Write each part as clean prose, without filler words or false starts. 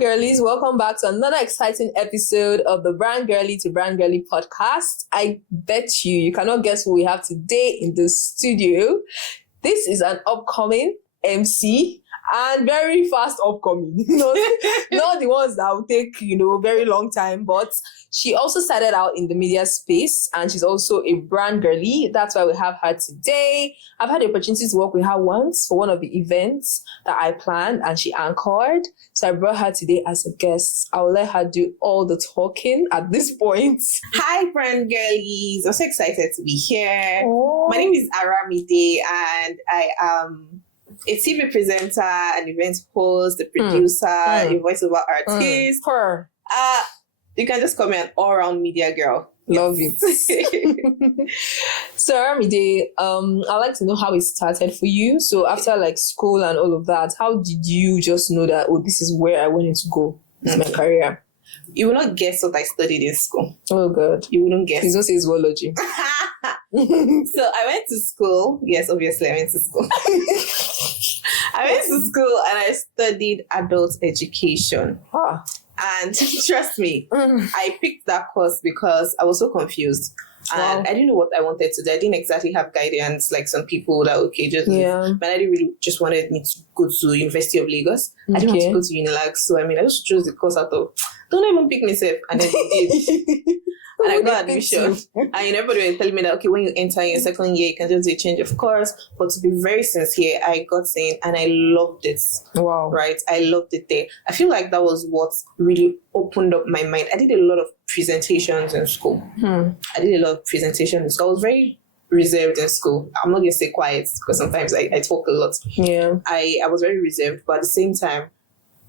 Brand Girlies, welcome back to another exciting episode of the Brand Girly to Brand Girly podcast. I bet you cannot guess who we have today in the studio. This is an upcoming MC and very fast upcoming. Not the ones that will take, very long time, but she also started out in the media space and she's also a brand girly. That's why we have her today. I've had the opportunity to work with her once for one of the events that I planned and she anchored. So I brought her today as a guest. I'll let her do all the talking at this point. Hi, brand girlies. I'm so excited to be here. Oh. My name is Aramide and I am a TV presenter, an event host, a producer, a voiceover artist. You can just call me an all-round media girl. Love it. So Aramide, I'd like to know how it started for you. So after school and all of that, how did you just know that, this is where I wanted to go with my career? You will not guess what I studied in school. Oh God. You wouldn't guess. Please don't say zoology. So I went to school. Yes, obviously I went to school. I went to school and I studied adult education. And trust me, I picked that course because I was so confused. And I didn't know what I wanted to do. I didn't exactly have guidance like some people that, but I didn't really just wanted me to go to University of Lagos. I didn't want to go to Unilag. So, I just chose the course out of, don't even pick myself. And then I did. And I got admission. And everybody was telling me that, when you enter your second year, you can just do a change of course. But to be very sincere, I got in and I loved it. Wow. Right? I loved it there. I feel like that was what really opened up my mind. I did a lot of presentations in school. I did a lot of presentations in school. I was very reserved in school. I'm not going to say quiet because sometimes I talk a lot. Yeah. I was very reserved, but at the same time,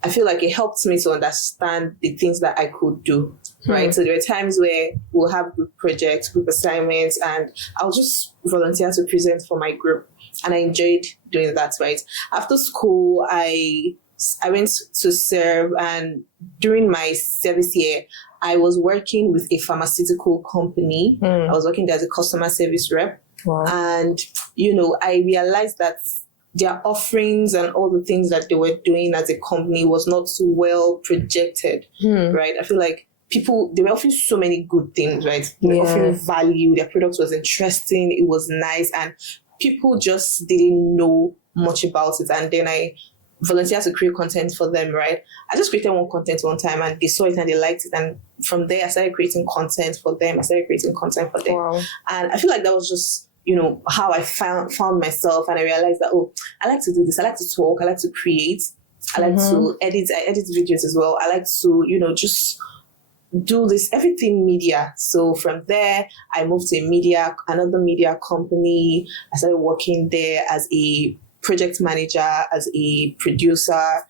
I feel like it helped me to understand the things that I could do, right? So there were times where we'll have group projects, group assignments, and I'll just volunteer to present for my group. And I enjoyed doing that, right? After school, I went to serve, and during my service year, I was working with a pharmaceutical company. I was working there as a customer service rep. Wow. And, I realized that their offerings and all the things that they were doing as a company was not so well projected, right? I feel like they were offering so many good things, right? They were offering value, their product was interesting, it was nice, and people just didn't know much about it. And then I volunteered to create content for them, right? I just created one content one time and they saw it and they liked it. And from there, I started creating content for them. Wow. And I feel like that was just how I found myself, and I realized that, I like to do this. I like to talk. I like to create. I like to edit. I edit videos as well. I like to, just do this, everything media. So from there, I moved to another media company. I started working there as a project manager, as a producer.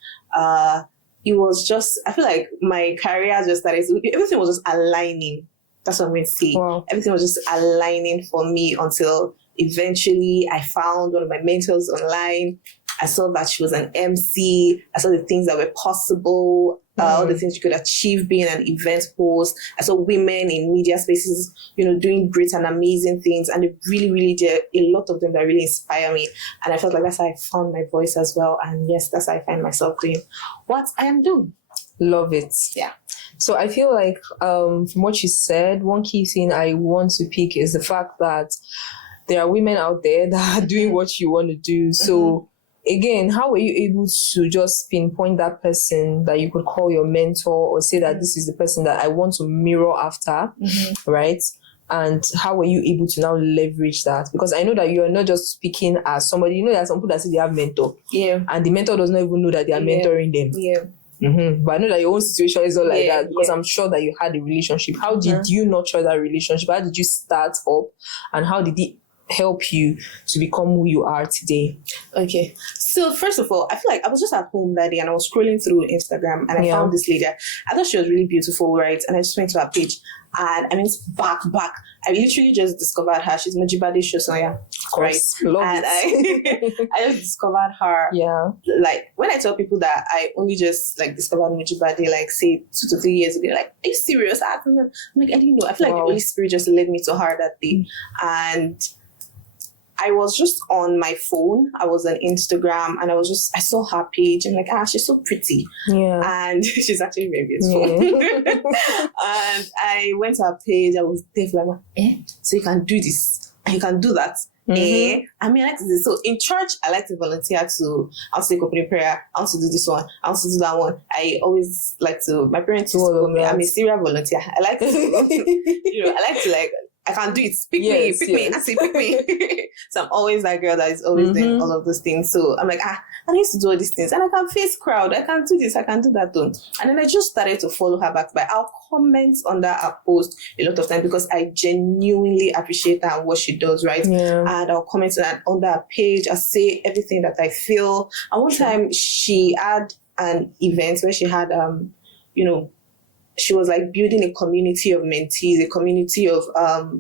It was just, I feel like my career just started, everything was just aligning. That's what I'm going to say. Wow. Everything was just aligning for me until eventually I found one of my mentors online. I saw that she was an MC. I saw the things that were possible, all the things you could achieve being an event host. I saw women in media spaces, doing great and amazing things. And they really, really did a lot of them that really inspire me. And I felt like that's how I found my voice as well. And yes, that's how I find myself doing what I am doing. Love it. Yeah. So I feel like from what you said, one key thing I want to pick is the fact that there are women out there that are doing what you want to do. So again, how were you able to just pinpoint that person that you could call your mentor or say that this is the person that I want to mirror after, right? And how were you able to now leverage that? Because I know that you are not just speaking as somebody, there are some people that say they have mentor. Yeah. And the mentor does not even know that they are mentoring them. Yeah. But I know that your own situation is not like that because I'm sure that you had a relationship. How did you nurture that relationship? How did you start up? And how did it help you to become who you are today? Okay. So first of all, I feel like I was just at home that day and I was scrolling through Instagram and I found this lady. I thought she was really beautiful, right? And I just went to her page and back. I literally just discovered her. She's Mojibade Shosanya, right? And I just discovered her. Yeah. Like when I tell people that I only just discovered Mojibade, say 2 to 3 years ago, they're like, are you serious? I'm like, I didn't know. I feel like the Holy Spirit just led me to her that day. And I was just on my phone. I was on Instagram and I saw her page and like, she's so pretty. Yeah. And she's actually very beautiful. Yeah. And I went to her page. I was there like, so you can do this and you can do that. I mean, I like to do this. So in church, I like to volunteer I want to take opening prayer. I want to do this one. I want to do that one. I always like to, my parents used to call me, I'm a serial volunteer. I like to, I like to like, I can do it. Pick me. I say pick me. So I'm always that girl that is always doing all of those things. So I'm like, I need to do all these things. And I can face crowd. I can do this. I can do that too. And then I just started to follow her back. But I'll comment under her post a lot of time because I genuinely appreciate her and what she does, right? Yeah. And I'll comment under her page. I'll say everything that I feel. And one time she had an event where she had, she was like building a community of mentees, a community of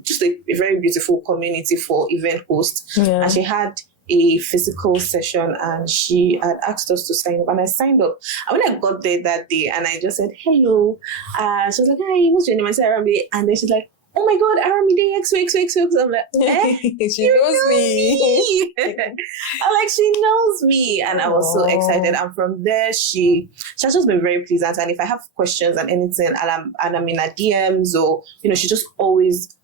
just a very beautiful community for event hosts. Yeah. And she had a physical session and she had asked us to sign up and I signed up. And when I got there that day and I just said, hello, she was like, hi, what's your name? I said, Aramide. And then she's like, oh my God, Aramide, XOXOXO. I'm like, she knows me. I'm like, she knows me. And I was so excited. And from there, she has just been very pleasant. And if I have questions and anything, and I'm in her DMs or, she's just always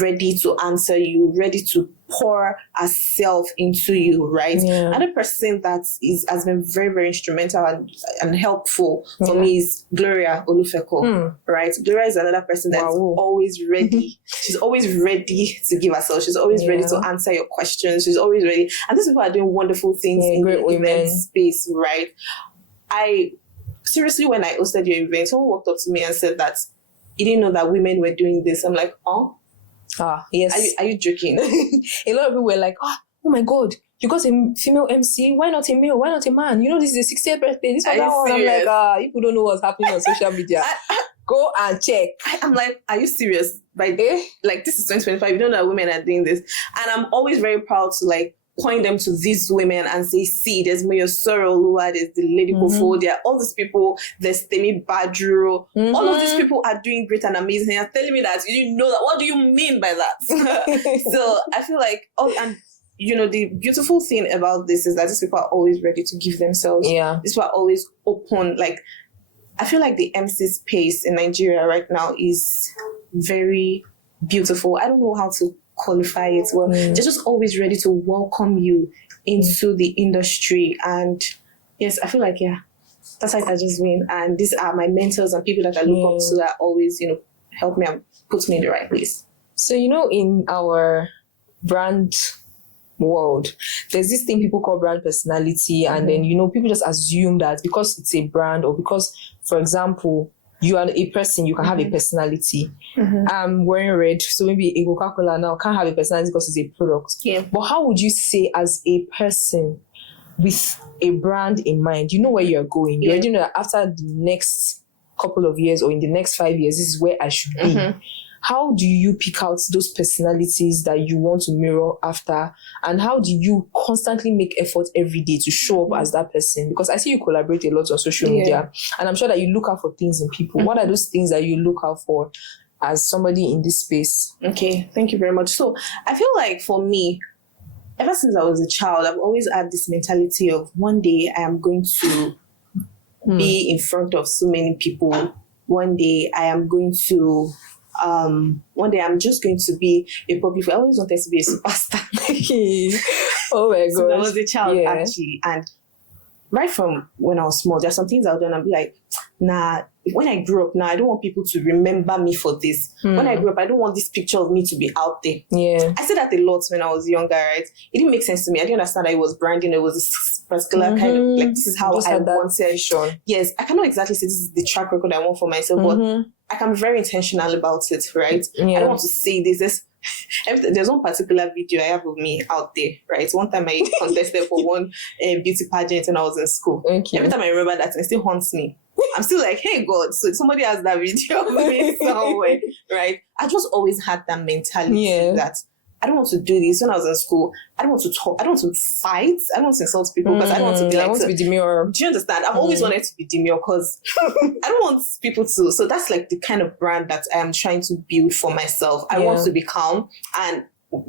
ready to answer you, ready to pour herself into you, right? Yeah. Another person that has been very, very instrumental and helpful for me is Gloria Olufeko, right? Gloria is another person that's always ready. She's always ready to give herself. She's always ready to answer your questions. She's always ready. And these people are doing wonderful things in the event space, right? Seriously, when I hosted your event, someone walked up to me and said that you didn't know that women were doing this. I'm like, oh? Yes. Are you joking? A lot of people were like, oh my God, you got a female MC. Why not a male? Why not a man? This is the 60th birthday. This one, that one. I'm like, people don't know what's happening on social media. Go and check. I'm like, are you serious? Like this is 2025. You don't know that women are doing this. And I'm always very proud to like point them to these women and say, see, there's Mayor Sorolua, there's the Lady Kofo, there are all these people, there's Temi Badru, all of these people are doing great and amazing. You're telling me that you didn't know that. What do you mean by that? So I feel like, the beautiful thing about this is that these people are always ready to give themselves. Yeah. These people are always open. Like, I feel like the MC space in Nigeria right now is very beautiful. I don't know how to qualify it well. They're just always ready to welcome you into the industry. And yes, I feel like that's how it has just been. And these are my mentors and people that I look up to that always help me and put me in the right place. So in our brand world, there's this thing people call brand personality, and then people just assume that because it's a brand or because, for example, you are a person, you can have a personality. I'm wearing red, so maybe a Coca-Cola now can't have a personality because it's a product. Yeah. But how would you say, as a person with a brand in mind, you know where you're going? You already know that after the next couple of years or in the next 5 years, this is where I should be. How do you pick out those personalities that you want to mirror after? And how do you constantly make effort every day to show up as that person? Because I see you collaborate a lot on social media, and I'm sure that you look out for things in people. What are those things that you look out for as somebody in this space? Okay, thank you very much. So I feel like for me, ever since I was a child, I've always had this mentality of one day I am going to be in front of so many people. One day I am going to one day I'm just going to be a public. I always wanted to be a superstar. Oh my god! So I was a child actually, and right from when I was small, there's some things I'll do and I'll be like, nah. When I grew up now, I don't want people to remember me for this. When I grew up, I don't want this picture of me to be out there. Yeah, I said that a lot when I was younger, right? It didn't make sense to me. I didn't understand that it was branding. It was a particular kind of like, this is how I wanted. Yes, I cannot exactly say this is the track record I want for myself, but I can be very intentional about it, right? I don't want to say this. There's one particular video I have of me out there, right? One time I contested for one beauty pageant when I was in school. Every time I remember that, it still haunts me. I'm still like, hey God, so somebody has that video of me somewhere, right? I just always had that mentality that I don't want to do this. When I was in school, I don't want to talk, I don't want to fight, I don't want to insult people because I don't want to be like, I want to be demure. Do you understand? I've always wanted to be demure because I don't want people to, so that's like the kind of brand that I am trying to build for myself. I want to be calm, and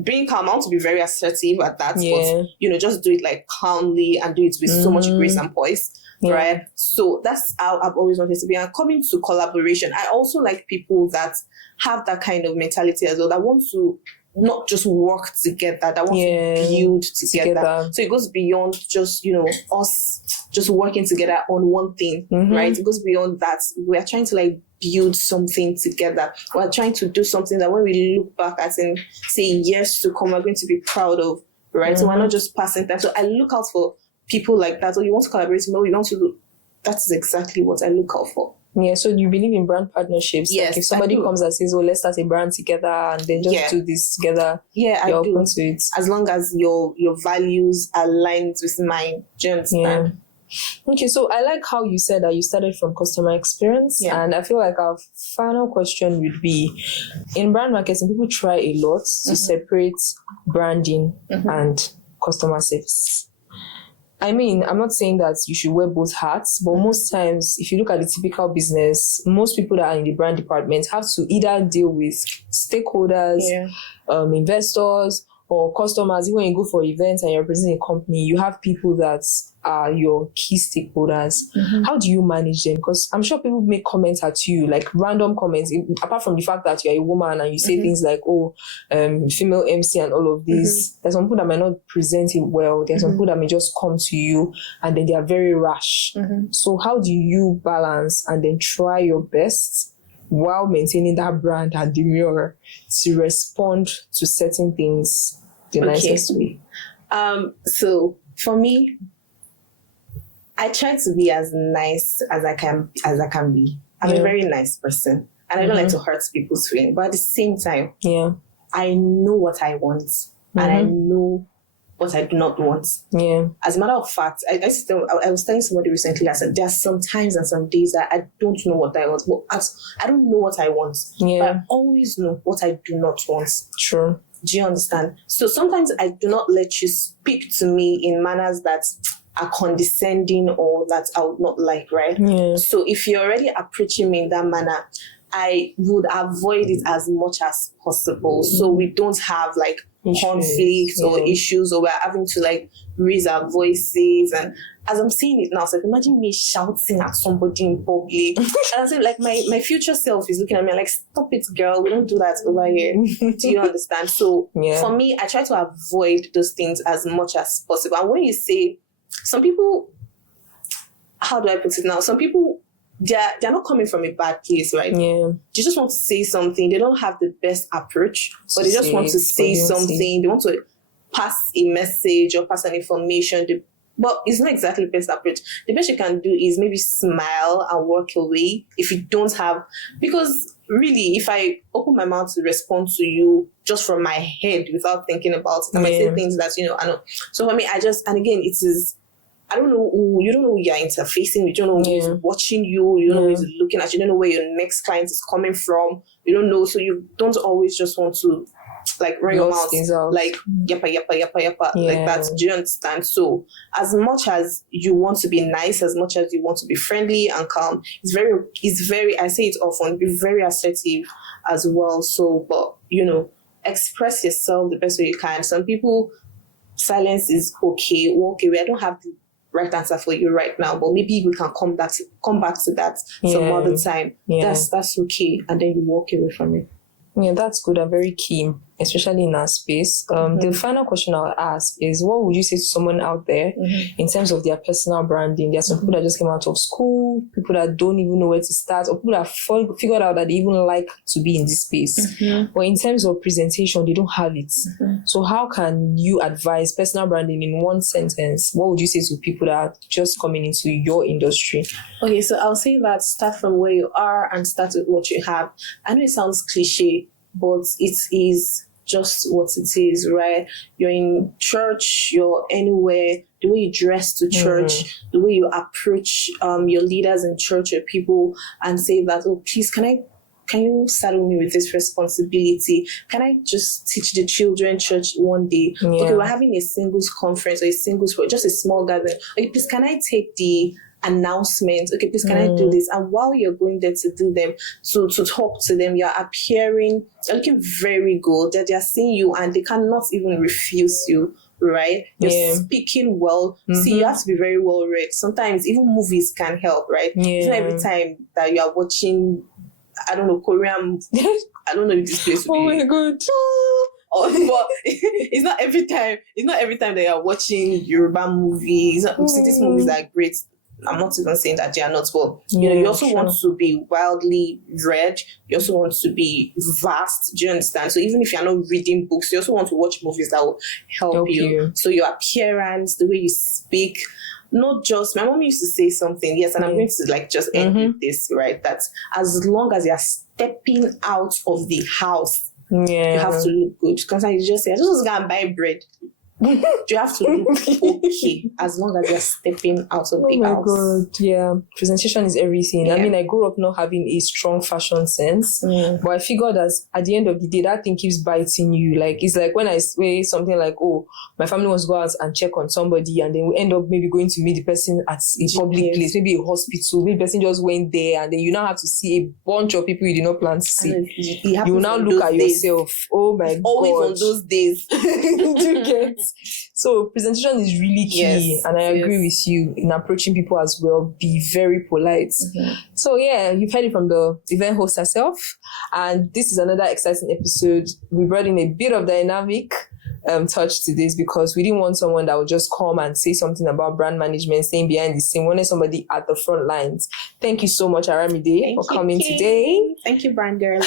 being calm. I want to be very assertive at that, Yeah. but you know, just do it like calmly and do it with so much grace and poise. Yeah. Right. So that's how I've always wanted to be. And coming to collaboration, I also like people that have that kind of mentality as well, that want to not just work together, that want to build together. So it goes beyond just, you know, us just working together on one thing, right? It goes beyond that. We are trying to like build something together. We're trying to do something that when we look back at in, say, years to come, we're going to be proud of, right? So we're not just passing time. So I look out for people like that. Or you want to collaborate, no, you want to do. That is exactly what I look out for. Yeah, so you believe in brand partnerships? Yes, like if somebody comes and says, "Oh, let's start a brand together," and then just do this together. Yeah, I do. Open to it. As long as your values align with mine. Do you understand? Yeah. Okay, so I like how you said that you started from customer experience, and I feel like our final question would be: in brand marketing, people try a lot to separate branding and customer service. I mean, I'm not saying that you should wear both hats, but most times, if you look at the typical business, most people that are in the brand department have to either deal with stakeholders, investors, or customers. Even when you go for events and you're representing a company, you have people that are your key stakeholders. How do you manage them? Because I'm sure people make comments at you, like random comments, apart from the fact that you're a woman and you say things like, female MC and all of this. There's some people that might not present it well. There's some people that may just come to you and then they are very rash. So how do you balance and then try your best while maintaining that brand and demure to respond to certain things the nicest way? So for me, I try to be as nice as I can be. I'm a very nice person, and I don't like to hurt people's feelings. But at the same time, I know what I want, and I know what I do not want. As a matter of fact, I was telling somebody recently, I said there are some times and some days that I don't know what I want. But I don't know what I want. But I always know what I do not want. True. Do you understand? So sometimes I do not let you speak to me in manners that are condescending or that I would not like, right? So if you're already approaching me in that manner, I would avoid it as much as possible. So we don't have like conflicts or issues, or we're having to like raise our voices. And as I'm saying it now, so imagine me shouting at somebody in public. And I say, like, my future self is looking at me like, stop it, girl. We don't do that over here. Do you understand? So for me, I try to avoid those things as much as possible. And when you say, some people, how do I put it now? Some people, they're not coming from a bad place, right? They just want to say something. They don't have the best approach, but they just want to say something. They want to pass a message or pass an information. But it's not exactly the best approach. The best you can do is maybe smile and walk away if you don't have, because really, if I open my mouth to respond to you just from my head without thinking about it, I might say things that, you know, I know. So for me, and again, it is, I don't know you don't know who you're interfacing with, you don't know who is watching you, you don't know who is looking at you, don't know where your next client is coming from, you don't know, so you don't always just want to like run your mouth like yappa like that. Do you understand? So as much as you want to be nice, as much as you want to be friendly and calm, it's very I say it often, be very assertive as well. So, but you know, express yourself the best way you can. Some people, silence is okay, walk away. I don't have the right answer for you right now, but maybe we can come back to that some other time. That's okay, and then you walk away from it. Yeah, that's good and very keen, especially in our space. The final question I'll ask is, what would you say to someone out there in terms of their personal branding? There are some people that just came out of school, people that don't even know where to start, or people that figured out that they even like to be in this space. But in terms of presentation, they don't have it. So how can you advise personal branding in one sentence? What would you say to people that are just coming into your industry? Okay, so I'll say that start from where you are and start with what you have. I know it sounds cliche, but it is just what it is, right? You're in church, you're anywhere, the way you dress to church, the way you approach your leaders in church or people and say that, oh, please, can you saddle me with this responsibility? Can I just teach the children church one day? Okay, we're having a singles conference or a singles, just a small gathering. Okay, please, can I take the announcements. Okay, please, can I do this? And while you're going there to do them, to talk to them, you're looking very good. They're seeing you and they cannot even refuse you. Right? You're speaking well. See, you have to be very well read. Sometimes even movies can help, right? It's not every time that you are watching, I don't know, Korean. I don't know if this place will be. Oh my god. But it's not every time. It's not every time that you're watching Yoruba movies. See, these movies are great. I'm not even saying that they are not, but you also want to be wildly read. You also want to be vast. Do you understand? So even if you're not reading books, you also want to watch movies that will help you. So your appearance, the way you speak, not just, my mom used to say something, yes, and I'm going to just end with this, right? That as long as you're stepping out of the house, you have to look good. Because you just say, I just was going to buy bread. You have to look okay as long as you're stepping out of the house. Oh my god, yeah. Presentation is everything. I mean, I grew up not having a strong fashion sense, but I figured that at the end of the day, that thing keeps biting you. Like, it's like when I say something like, oh, my family wants to go out and check on somebody, and then we end up maybe going to meet the person at a public place, maybe a hospital, maybe the person just went there, and then you now have to see a bunch of people you did not plan to see. You now look at yourself. Oh my god. Always on those days. Do you get? So presentation is really key, and I agree with you in approaching people as well. Be very polite. So yeah, you've heard it from the event host herself, and this is another exciting episode. We brought in a bit of dynamic touch to this because we didn't want someone that would just come and say something about brand management, staying behind the scene. We wanted somebody at the front lines. Thank you so much, Aramide, for coming today. Thank you, brand girl.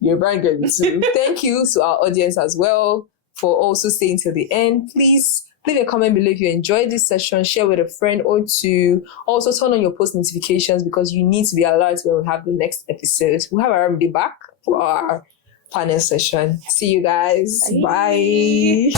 You're a brand girl too. Thank you to our audience as well for also staying till the end. Please leave a comment below if you enjoyed this session. Share with a friend or two. Also turn on your post notifications because you need to be alert when we have the next episode. We'll have Aramide back for our panel session. See you guys. Bye.